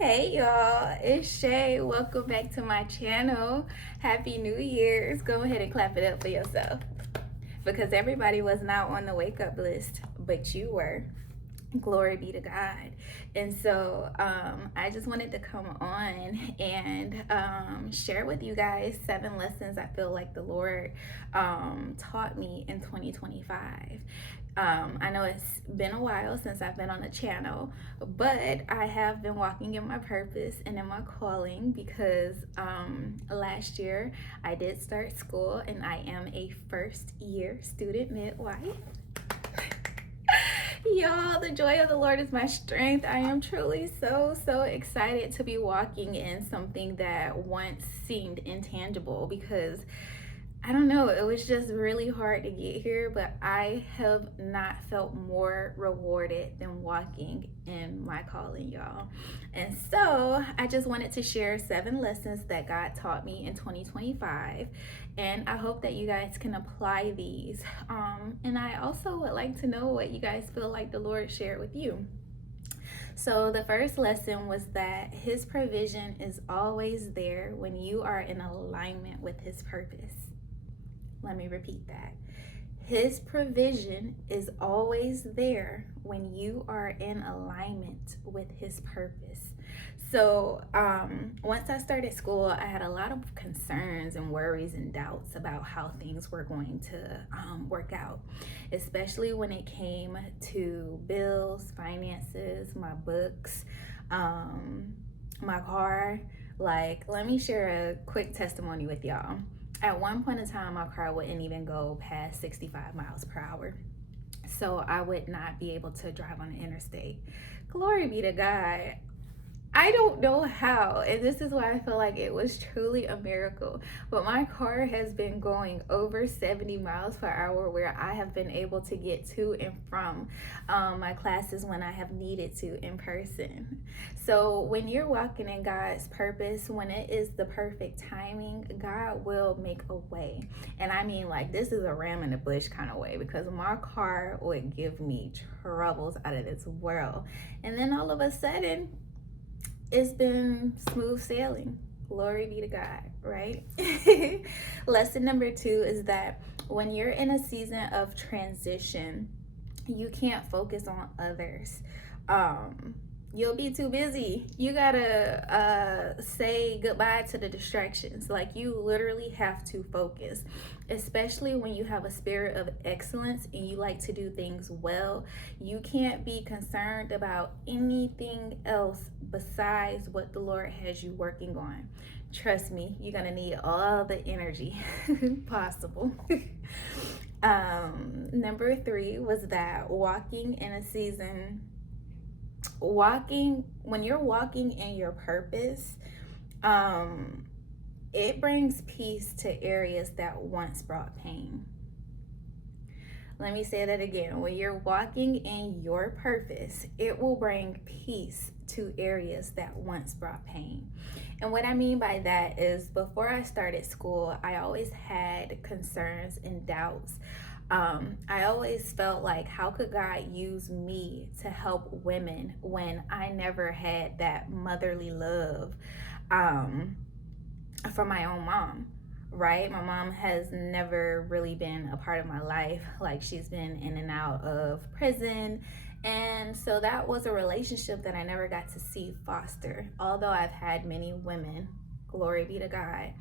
Hey y'all, it's Shay. Welcome back to my channel. Happy New Year's. Go ahead and clap it up for yourself because everybody was not on the wake up list, but you were. Glory be to God. And so I just wanted to come on and share with you guys 7 lessons I feel like the Lord taught me in 2025. I know it's been a while since I've been on the channel, but I have been walking in my purpose and in my calling because last year I did start school and I am a first year student midwife. Y'all, the joy of the Lord is my strength. I am truly so excited to be walking in something that once seemed intangible because I don't know, it was just really hard to get here, but I have not felt more rewarded than walking in my calling, y'all. And so I just wanted to share 7 lessons that God taught me in 2025. And I hope that you guys can apply these. And I also would like to know what you guys feel like the Lord shared with you. So, the first lesson was that His provision is always there when you are in alignment with His purpose. Let me repeat that. His provision is always there when you are in alignment with His purpose. So once I started school, I had a lot of concerns and worries and doubts about how things were going to work out, especially when it came to bills, finances, my books, my car. Like, let me share a quick testimony with y'all. At one point in time, my car wouldn't even go past 65 miles per hour. So I would not be able to drive on the interstate. Glory be to God. I don't know how, and this is why I feel like it was truly a miracle, but my car has been going over 70 miles per hour where I have been able to get to and from my classes when I have needed to in person. So when you're walking in God's purpose, when it is the perfect timing, God will make a way. And I mean, like, this is a ram in the bush kind of way, because my car would give me troubles out of this world. And then all of a sudden, it's been smooth sailing. Glory be to God, right? Lesson number 2 is that when you're in a season of transition, you can't focus on others. You'll be too busy. You gotta say goodbye to the distractions. Like, you literally have to focus, especially when you have a spirit of excellence and you like to do things well. You can't be concerned about anything else besides what the Lord has you working on. Trust me, you're gonna need all the energy possible. Number 3 was that when you're walking in your purpose, it brings peace to areas that once brought pain. Let me say that again. When you're walking in your purpose, it will bring peace to areas that once brought pain. And what I mean by that is, before I started school, I always had concerns and doubts. I always felt like, how could God use me to help women when I never had that motherly love from my own mom, right? My mom has never really been a part of my life. Like, she's been in and out of prison. And so that was a relationship that I never got to see foster, although I've had many women, glory be to God,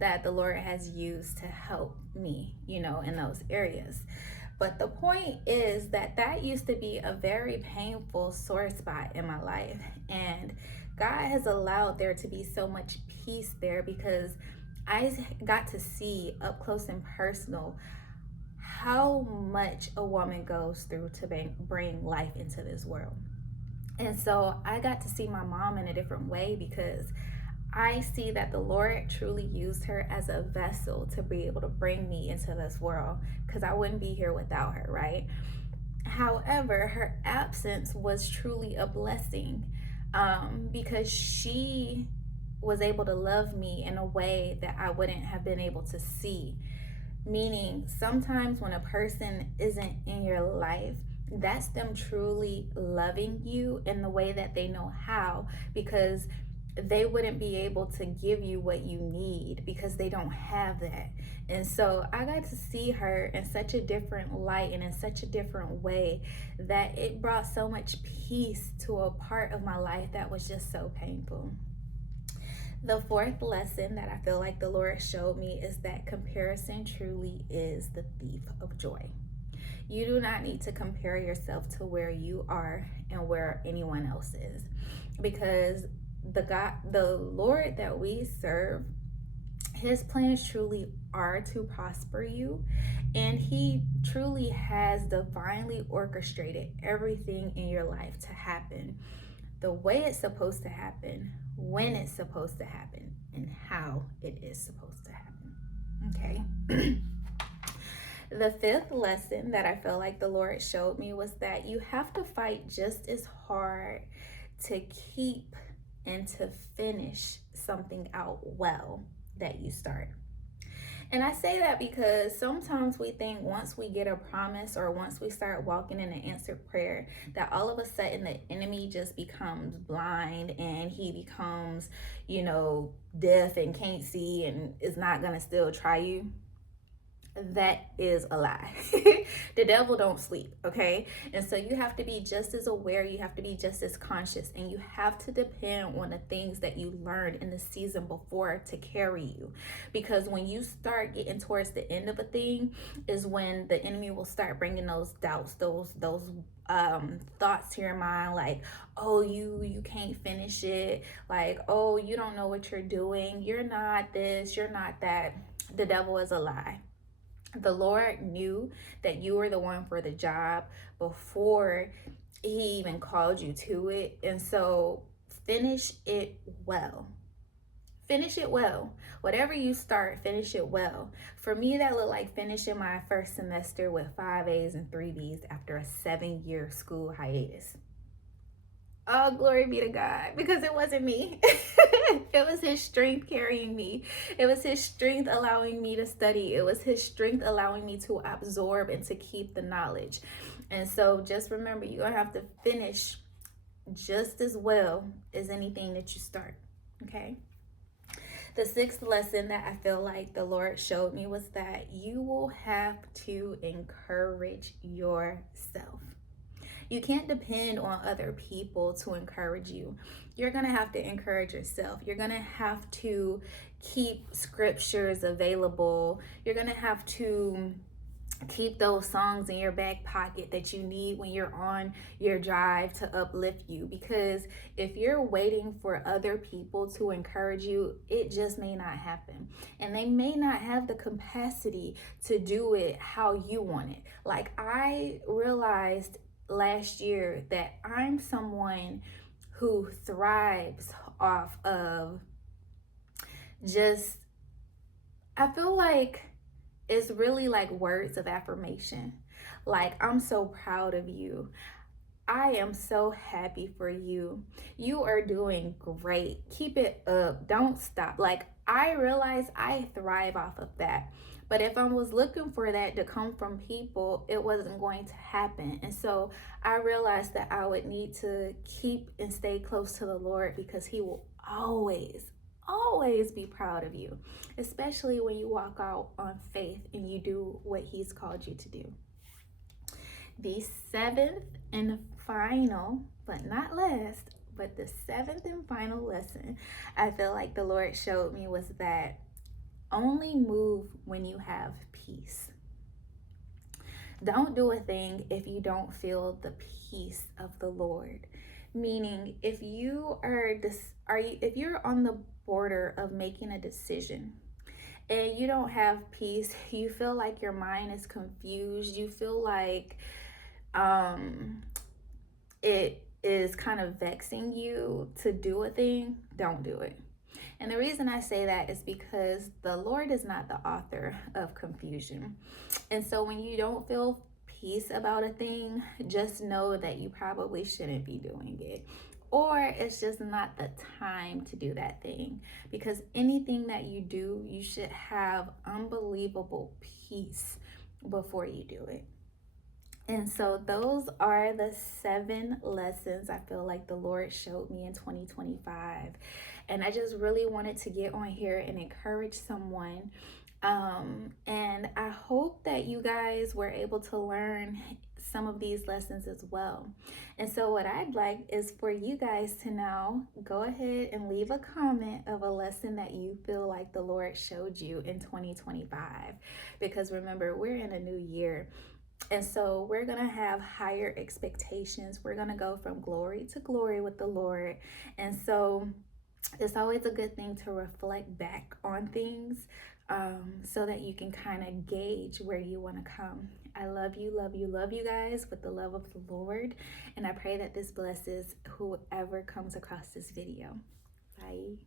that the Lord has used to help me, in those areas. But the point is that used to be a very painful sore spot in my life. And God has allowed there to be so much peace there because I got to see up close and personal how much a woman goes through to bring life into this world. And so I got to see my mom in a different way because I see that the Lord truly used her as a vessel to be able to bring me into this world, because I wouldn't be here without her, right? However, her absence was truly a blessing because she was able to love me in a way that I wouldn't have been able to see. Meaning, sometimes when a person isn't in your life, that's them truly loving you in the way that they know how, because they wouldn't be able to give you what you need because they don't have that. And so I got to see her in such a different light and in such a different way that it brought so much peace to a part of my life that was just so painful. The fourth lesson that I feel like the Lord showed me is that comparison truly is the thief of joy. You do not need to compare yourself to where you are and where anyone else is, because the Lord that we serve, his plans truly are to prosper you, and he truly has divinely orchestrated everything in your life to happen the way it's supposed to happen, when it's supposed to happen, and how it is supposed to happen. Okay. The fifth lesson that I feel like the Lord showed me was that you have to fight just as hard to keep and to finish something out well that you start. And I say that because sometimes we think once we get a promise or once we start walking in an answered prayer, that all of a sudden the enemy just becomes blind and he becomes, deaf and can't see and is not going to still try you. That is a lie. The devil don't sleep, okay? And so you have to be just as aware, you have to be just as conscious, and you have to depend on the things that you learned in the season before to carry you. Because when you start getting towards the end of a thing is when the enemy will start bringing those doubts, those thoughts to your mind, like, oh, you can't finish it, like, oh, you don't know what you're doing, you're not this, you're not that. The devil is a lie. The Lord knew that you were the one for the job before he even called you to it. And so finish it well. Finish it well. Whatever you start, finish it well. For me, that looked like finishing my first semester with 5 A's and 3 B's after a 7-year school hiatus. Oh, glory be to God, because it wasn't me. It was his strength carrying me. It was his strength allowing me to study. It was his strength allowing me to absorb and to keep the knowledge. And so just remember, you're going to have to finish just as well as anything that you start, okay? The sixth lesson that I feel like the Lord showed me was that you will have to encourage yourself. You can't depend on other people to encourage you. You're going to have to encourage yourself. You're going to have to keep scriptures available. You're going to have to keep those songs in your back pocket that you need when you're on your drive to uplift you. Because if you're waiting for other people to encourage you, it just may not happen. And they may not have the capacity to do it how you want it. Like, I realized last year that I'm someone who thrives off of just, I feel like it's really like words of affirmation. Like, I'm so proud of you. I am so happy for you. You are doing great. Keep it up. Don't stop. Like, I realize I thrive off of that. But if I was looking for that to come from people, it wasn't going to happen. And so I realized that I would need to keep and stay close to the Lord, because he will always be proud of you, especially when you walk out on faith and you do what he's called you to do. The seventh and final, but not last, but the seventh and final lesson I feel like the Lord showed me was that only move when you have peace. Don't do a thing if you don't feel the peace of the Lord. Meaning, if you if you're on the border of making a decision and you don't have peace, you feel like your mind is confused, you feel like it is kind of vexing you to do a thing, don't do it. And the reason I say that is because the Lord is not the author of confusion. And so when you don't feel peace about a thing, just know that you probably shouldn't be doing it. Or it's just not the time to do that thing. Because anything that you do, you should have unbelievable peace before you do it. And so those are the 7 lessons I feel like the Lord showed me in 2025. And I just really wanted to get on here and encourage someone. And I hope that you guys were able to learn some of these lessons as well. And so, what I'd like is for you guys to now go ahead and leave a comment of a lesson that you feel like the Lord showed you in 2025. Because remember, we're in a new year. And so we're going to have higher expectations. We're going to go from glory to glory with the Lord. And so it's always a good thing to reflect back on things, so that you can kind of gauge where you want to come. I love you, love you, love you guys with the love of the Lord. And I pray that this blesses whoever comes across this video. Bye.